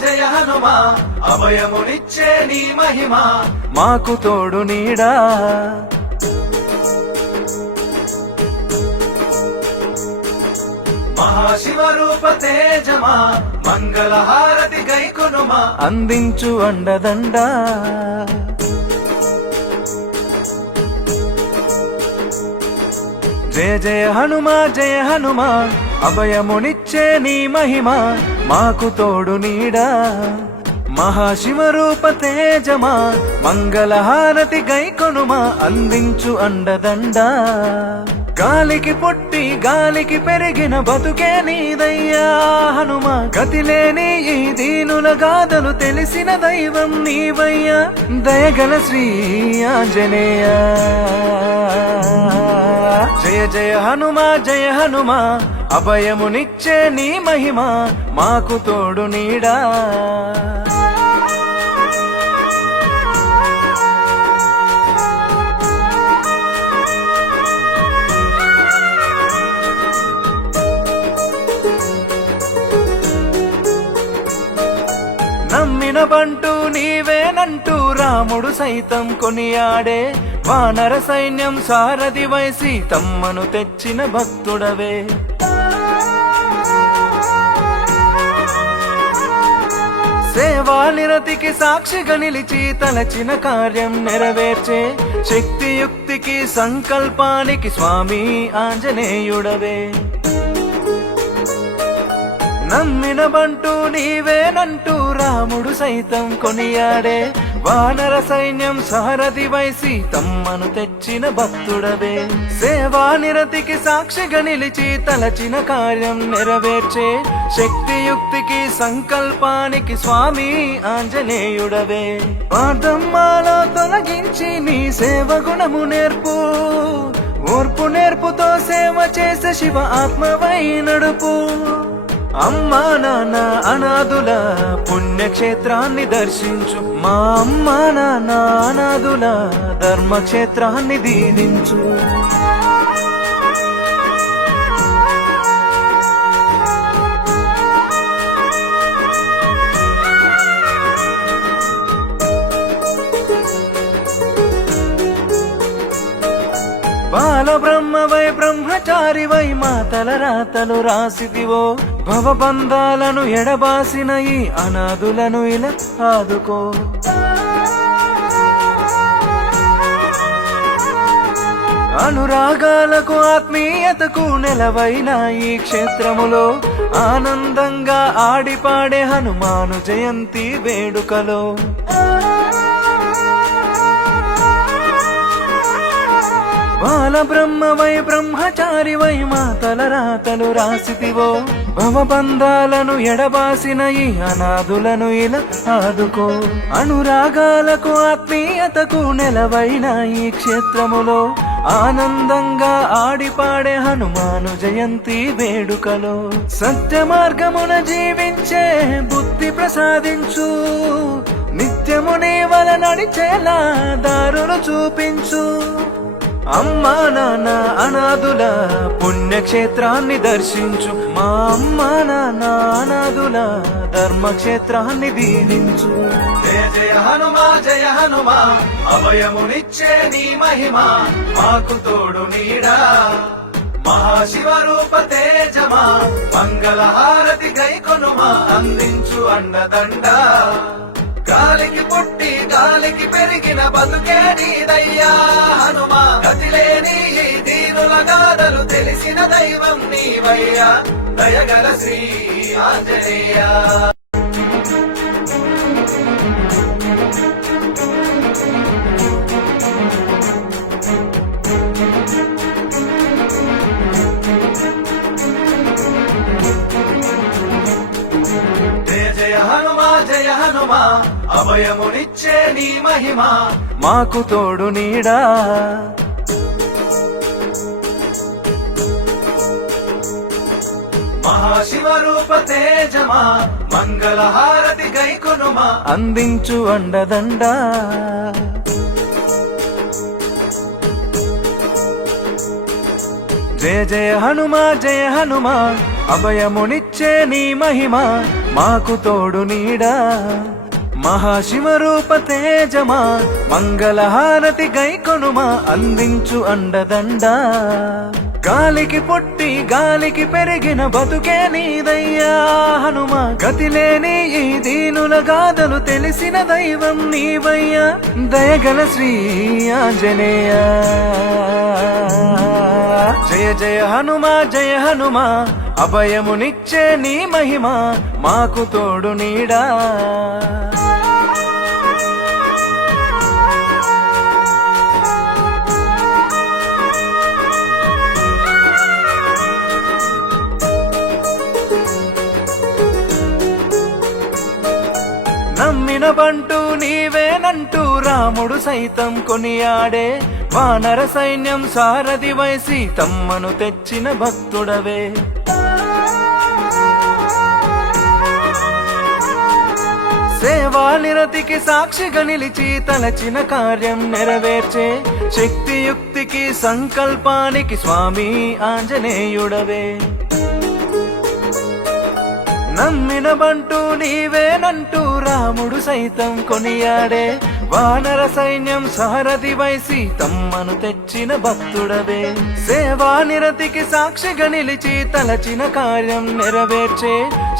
జయ హనుమా అభయమునిచ్చే నీ మహిమ మాకు తోడు నీడా. మహాశివ రూప తేజమా మంగళహారతి గైకొనుమా అందించు అండదండా. జయ జయ హనుమా అభయమునిచ్చే నీ మహిమ మాకు తోడు నీడా. మహాశివ రూప తేజమా మంగళహారతి గైకొనుమా అందించు అండదండా. గాలికి పుట్టి గాలికి పెరిగిన బతుకే నీదయ్యా హనుమ. గతిలేని ఈ దీనుల గాథలు తెలిసిన దైవం నీవయ్యా. దయగల శ్రీ ఆంజనేయ. జయ హనుమా అభయమునిచ్చే నీ మహిమ మాకు తోడు నీడా. నమ్మిన బంటూ నీవేనంటూ రాముడు సైతం కొనియాడే. వానర సైన్యం సారథి వైసి తమ్మను తెచ్చిన భక్తుడవే. సేవానిరతికి సాక్షిగా నిలిచి తలచిన కార్యం నెరవేర్చే. శక్తియుక్తికి సంకల్పానికి స్వామి ఆంజనేయుడవే. నమ్మిన బంటూ నీవేనంటూ రాముడు సైతం కొనియాడే. వానర సైన్యం సారథి వైసి తమ్మను తెచ్చిన భక్తుడవే. సేవానిరతికి సాక్షిగా నిలిచి తలచిన కార్యం నెరవేర్చే. శక్తియుక్తికి సంకల్పానికి స్వామి ఆంజనేయుడవే. పాదమ్మాలో తొలగించి నీ సేవ గుణము నేర్పు. ఓర్పు నేర్పుతో సేవ చేసే శివ ఆత్మవై నడుపు. అమ్మా నాన్న అనాథుల పుణ్యక్షేత్రాన్ని దర్శించు. మా అమ్మా నాన్న అనాథుల ధర్మక్షేత్రాన్ని దీవించు. బాలబ్రహ్మవై బ్రహ్మచారివై మాతల రాతలు రాసిదివో. భవబంధాలను ఎడబాసిన ఈ అనాథులను ఇలా ఆదుకో. అనురాగాలకు ఆత్మీయతకు నెలవైన ఈ క్షేత్రములో ఆనందంగా ఆడిపాడే హనుమాను జయంతి వేడుకలో. బాలబ్రహ్మవై బ్రహ్మచారివై మాతల రాతలు రాసితివో. భవబంధాలను ఎడబాసిన ఈ అనాథులను ఇలా ఆదుకో. అనురాగాలకు ఆత్మీయతకు నెలవైన ఈ క్షేత్రములో ఆనందంగా ఆడిపాడే హనుమాను జయంతి వేడుకలో. సత్య మార్గమున జీవించే బుద్ధి ప్రసాదించు. నిత్యము నీ వల నడిచేలా దారులు చూపించు. అమ్మా నాన్న అనాథుల పుణ్యక్షేత్రాన్ని దర్శించు. మా అమ్మా నాన్న అనాథుల ధర్మక్షేత్రాన్ని దీవించు. జయ హనుమా అభయమునిచ్చే నీ మహిమ మాకు తోడు నీడా. మహాశివ రూప తేజమా మంగళహారతి గైకొనుమా అందించు అండదండా. గాలికి పుట్టి గాలికి పెరిగిన బతుకే నీదయ్యా హనుమా. గతిలేని ఈ దీనుల గాథలు తెలిసిన దైవం నీవయ్యా. దయగల శ్రీ ఆంజనేయ. జయ హనుమా జయ హనుమా అభయమునిచ్చే నీ మహిమ మాకు తోడు నీడా మహాశివ రూప తేజమా మంగళ హారతి గైకొనుమా అందించు అండదండ జయ జయ హనుమా జయ హనుమా అభయమునిచ్చే నీ మహిమ మాకు తోడు నీడా మహాశివ రూప తేజమా మంగళ హారతి గైకొనుమా అందించు అండదండ గాలికి పుట్టి గాలికి పెరిగిన బతుకే నీదయ్యా హనుమా గతిలేని ఈ దీనుల గాథలు తెలిసిన దైవం నీవయ్యా దయగల శ్రీ ఆంజనేయ జయ జయ హనుమా జయ హనుమా అభయమునిచ్చే నీ మహిమ మాకు తోడు నీడా నమ్మిన బంటూ నీవేనంటూ రాముడు సైతం కొనియాడే వానర సైన్యం సారథి వైసి తమ్మను తెచ్చిన భక్తుడవే సేవా నిరతికి సాక్షిగా నిలిచి తలచిన కార్యం నెరవేర్చే శక్తియుక్తికి సంకల్పానికి స్వామి ఆంజనేయుడవే నమ్మిన బంటూ నీవేనంటూ రాముడు సైతం కొనియాడే వానర సైన్యం సారథి వైసి తమ్మను తెచ్చిన భక్తుడవే సేవా నిరతికి సాక్షిగా నిలిచి తలచిన కార్యం నెరవేర్చే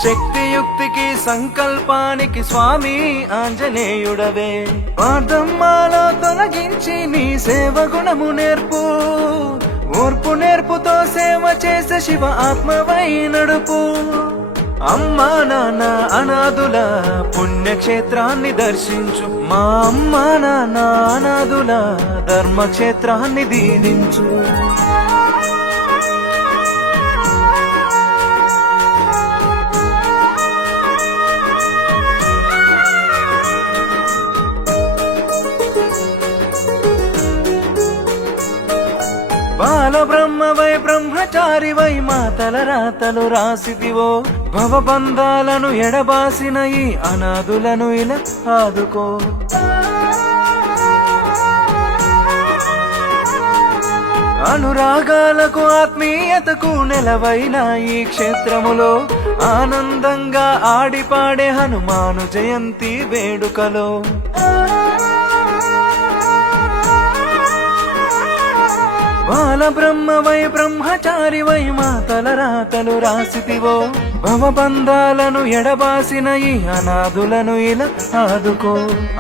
శక్తియుక్తికి సంకల్పానికి స్వామి ఆంజనేయుడవే పాదమ్మాలో తొలగించి నీ సేవ గుణము నేర్పు ఓర్పు నేర్పుతో సేవ చేసే శివ ఆత్మవై నడుపు అమ్మా నాన్న అనాథుల పుణ్యక్షేత్రాన్ని దర్శించు మా అమ్మా నాన్న అనాథుల ధర్మక్షేత్రాన్ని దీవించు బాల బ్రహ్మవై బ్రహ్మచారివై మాతల రాతలు రాసిదివో భవబంధాలను ఎడబాసిన ఈ అనాథులను ఇలా ఆదుకో అనురాగాలకు ఆత్మీయతకు నెలవైన ఈ క్షేత్రములో ఆనందంగా ఆడిపాడే హనుమాను జయంతి వేడుకలో బాల బ్రహ్మవై బ్రహ్మచారివై మాతల రాతలు రాసితివో భవబంధాలను ఎడబాసిన ఈ అనాథులను ఇలా ఆదుకో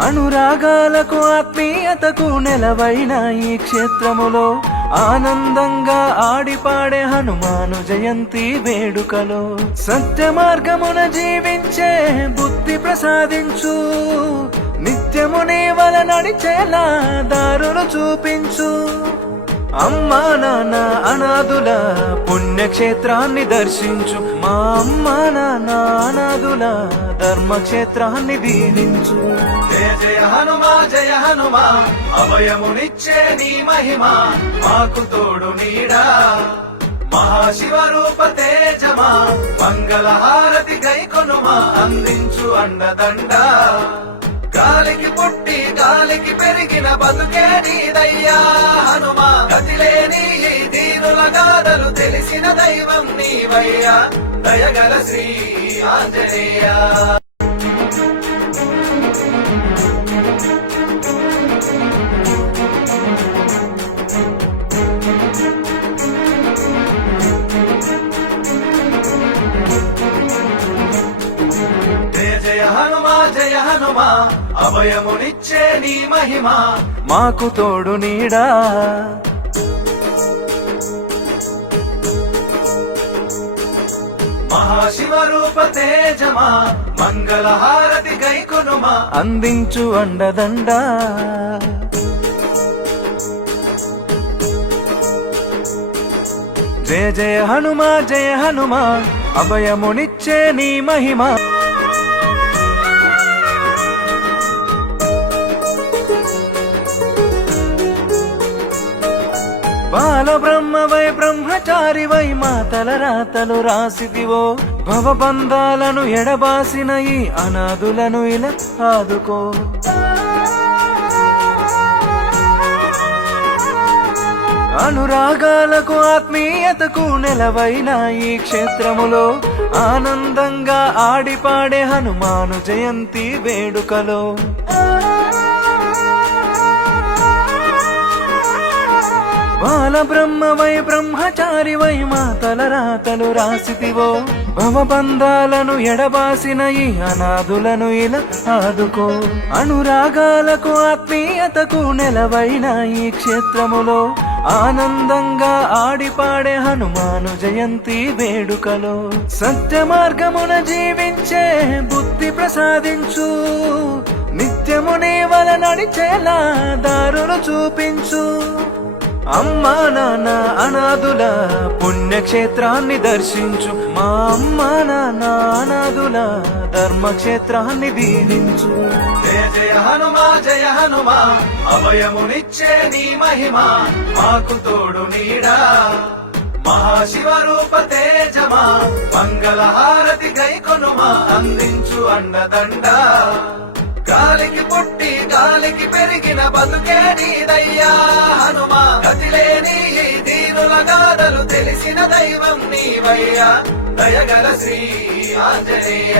అనురాగాలకు ఆత్మీయతకు నెలవైన ఈ క్షేత్రములో ఆనందంగా ఆడిపాడే హనుమాను జయంతి వేడుకలో సత్య మార్గమున జీవించే బుద్ధి ప్రసాదించు నిత్యము నీ వల నడిచేలా దారులు చూపించు అమ్మా నాన్న అనాథుల పుణ్యక్షేత్రాన్ని దర్శించు మా అమ్మా నాన్న అనాథుల ధర్మక్షేత్రాన్ని దీవించు జయ జయ హనుమా జయ హనుమా అభయమునిచ్చే నీ మహిమ మాకు తోడు నీడా మహాశివ రూప తేజమా మంగళ హారతి గైకొనుమా అందించు అండదండ గాలికి పుట్టి గాలికి పెరిగిన బతుకే నీదయ్యా హనుమా గతిలేని ఈ దీనుల గాథలు తెలిసిన దైవం నీవయ్యా దయగల శ్రీ ఆంజనేయ జయ హనుమా అభయమునిచ్చే నీ మహిమ మాకు తోడు నీడా మహాశివ రూప తేజమా మంగళ హారతి గైకొనుమా అందించు అండదండ జయ జయ హనుమా అభయమునిచ్చే నీ మహిమ బాల బ్రహ్మవై బ్రహ్మచారివై మా తలరాతలు రాసిదివో భవబంధాలను ఎడబాసిన ఈ అనాథులను ఇలా ఆదుకో అనురాగాలకు ఆత్మీయతకు నెలవైన ఈ క్షేత్రములో ఆనందంగా ఆడిపాడే హనుమాను జయంతి వేడుకలో బాల బ్రహ్మవై బ్రహ్మచారివై మా తలరాతలు రాసితివో భవబంధాలను ఎడబాసిన ఈ అనాథులను ఇలా ఆదుకో అనురాగాలకు ఆత్మీయతకు నెలవైన ఈ క్షేత్రములో ఆనందంగా ఆడిపాడే హనుమాను జయంతి వేడుకలో సత్య మార్గమున జీవించే బుద్ధి ప్రసాదించు నిత్యము నీ వల నడిచేలా దారులు చూపించు అమ్మా నాన్న అనాథుల పుణ్యక్షేత్రాన్ని దర్శించు మా అమ్మా నాన్న అనాథుల ధర్మక్షేత్రాన్ని దీవించు జయ జయ హనుమా జయ హనుమా అభయమునిచ్చే నీ మహిమ మాకు తోడు నీడా మహాశివ రూప తేజమా మంగళహారతి గైకొనుమా అందించు అండదండ గాలికి పుట్టి గాలికి పెరిగిన బతుకే నీదయ్యా హనుమా గతిలేని ఈ దీనుల గాథలు తెలిసిన దైవం నీవయ్యా దయగల శ్రీ ఆంజనేయ